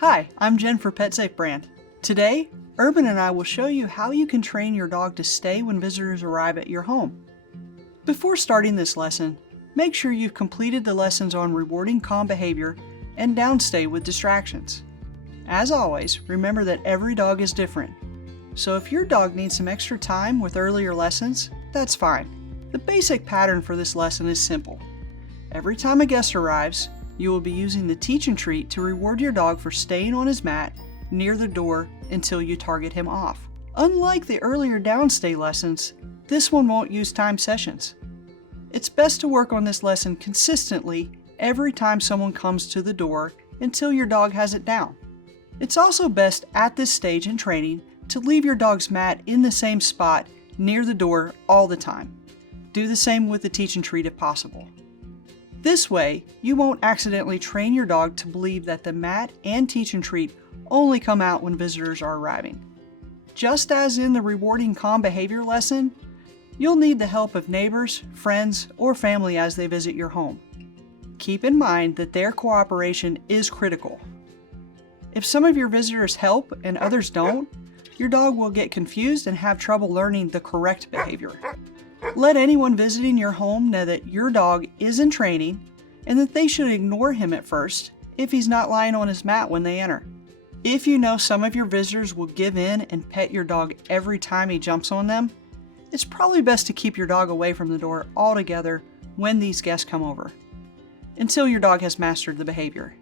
Hi, I'm Jen for PetSafe brand. Today, Urban and I will show you how you can train your dog to stay when visitors arrive at your home. Before starting this lesson, make sure you've completed the lessons on rewarding calm behavior and downstay with distractions. As always, remember that every dog is different. So if your dog needs some extra time with earlier lessons, that's fine. The basic pattern for this lesson is simple. Every time a guest arrives, you will be using the teach and treat to reward your dog for staying on his mat near the door until you target him off. Unlike the earlier downstay lessons, this one won't use time sessions. It's best to work on this lesson consistently every time someone comes to the door until your dog has it down. It's also best at this stage in training to leave your dog's mat in the same spot near the door all the time. Do the same with the teach and treat if possible. This way, you won't accidentally train your dog to believe that the mat and teach and treat only come out when visitors are arriving. Just as in the rewarding calm behavior lesson, you'll need the help of neighbors, friends, or family as they visit your home. Keep in mind that their cooperation is critical. If some of your visitors help and others don't, your dog will get confused and have trouble learning the correct behavior. Let anyone visiting your home know that your dog is in training and that they should ignore him at first if he's not lying on his mat when they enter. If you know some of your visitors will give in and pet your dog every time he jumps on them, it's probably best to keep your dog away from the door altogether when these guests come over, until your dog has mastered the behavior.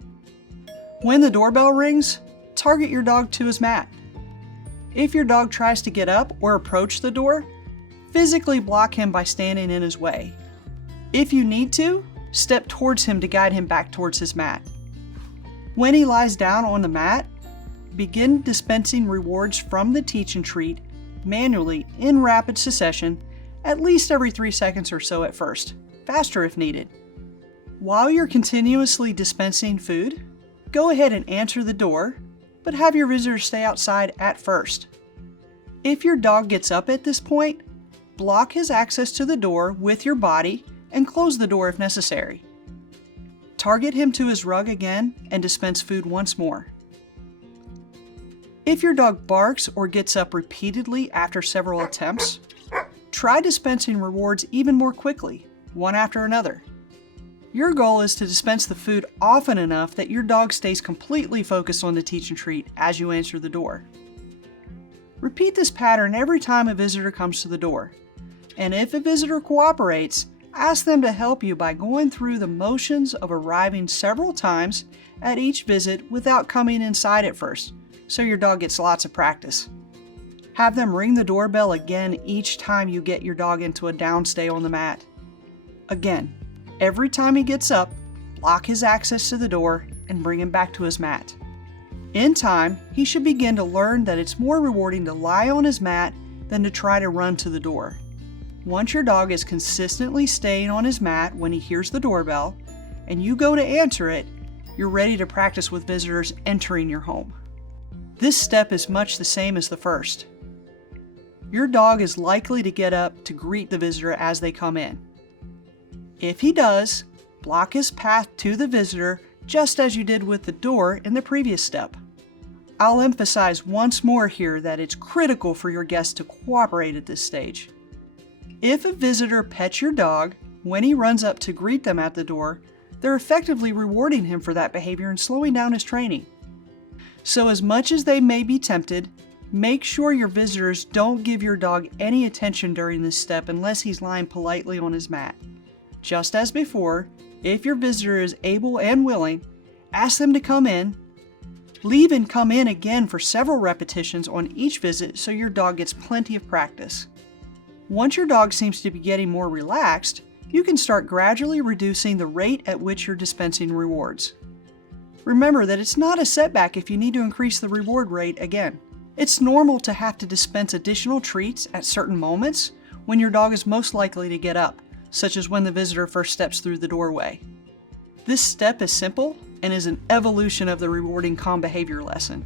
When the doorbell rings, target your dog to his mat. If your dog tries to get up or approach the door, physically block him by standing in his way. If you need to, step towards him to guide him back towards his mat. When he lies down on the mat, begin dispensing rewards from the teach and treat manually in rapid succession at least every 3 seconds or so at first, faster if needed. While you're continuously dispensing food, go ahead and answer the door, but have your visitors stay outside at first. If your dog gets up at this point, block his access to the door with your body and close the door if necessary. Target him to his rug again and dispense food once more. If your dog barks or gets up repeatedly after several attempts, try dispensing rewards even more quickly, one after another. Your goal is to dispense the food often enough that your dog stays completely focused on the teach and treat as you answer the door. Repeat this pattern every time a visitor comes to the door. And if a visitor cooperates, ask them to help you by going through the motions of arriving several times at each visit without coming inside at first, so your dog gets lots of practice. Have them ring the doorbell again each time you get your dog into a downstay on the mat. Again, every time he gets up, block his access to the door and bring him back to his mat. In time, he should begin to learn that it's more rewarding to lie on his mat than to try to run to the door. Once your dog is consistently staying on his mat when he hears the doorbell, and you go to answer it, you're ready to practice with visitors entering your home. This step is much the same as the first. Your dog is likely to get up to greet the visitor as they come in. If he does, block his path to the visitor just as you did with the door in the previous step. I'll emphasize once more here that it's critical for your guests to cooperate at this stage. If a visitor pets your dog when he runs up to greet them at the door, they're effectively rewarding him for that behavior and slowing down his training. So as much as they may be tempted, make sure your visitors don't give your dog any attention during this step unless he's lying politely on his mat. Just as before, if your visitor is able and willing, ask them to come in, leave and come in again for several repetitions on each visit so your dog gets plenty of practice. Once your dog seems to be getting more relaxed, you can start gradually reducing the rate at which you're dispensing rewards. Remember that it's not a setback if you need to increase the reward rate again. It's normal to have to dispense additional treats at certain moments when your dog is most likely to get up, such as when the visitor first steps through the doorway. This step is simple and is an evolution of the rewarding calm behavior lesson.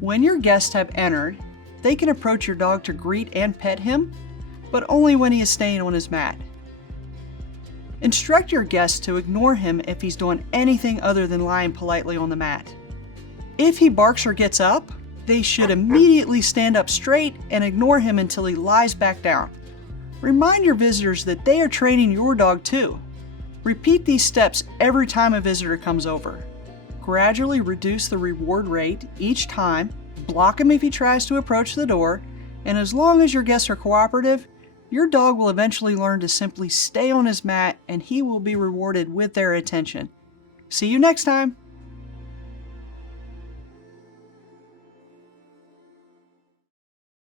When your guests have entered, they can approach your dog to greet and pet him, but only when he is staying on his mat. Instruct your guests to ignore him if he's doing anything other than lying politely on the mat. If he barks or gets up, they should immediately stand up straight and ignore him until he lies back down. Remind your visitors that they are training your dog too. Repeat these steps every time a visitor comes over. Gradually reduce the reward rate each time, block him if he tries to approach the door, and as long as your guests are cooperative, your dog will eventually learn to simply stay on his mat and he will be rewarded with their attention. See you next time!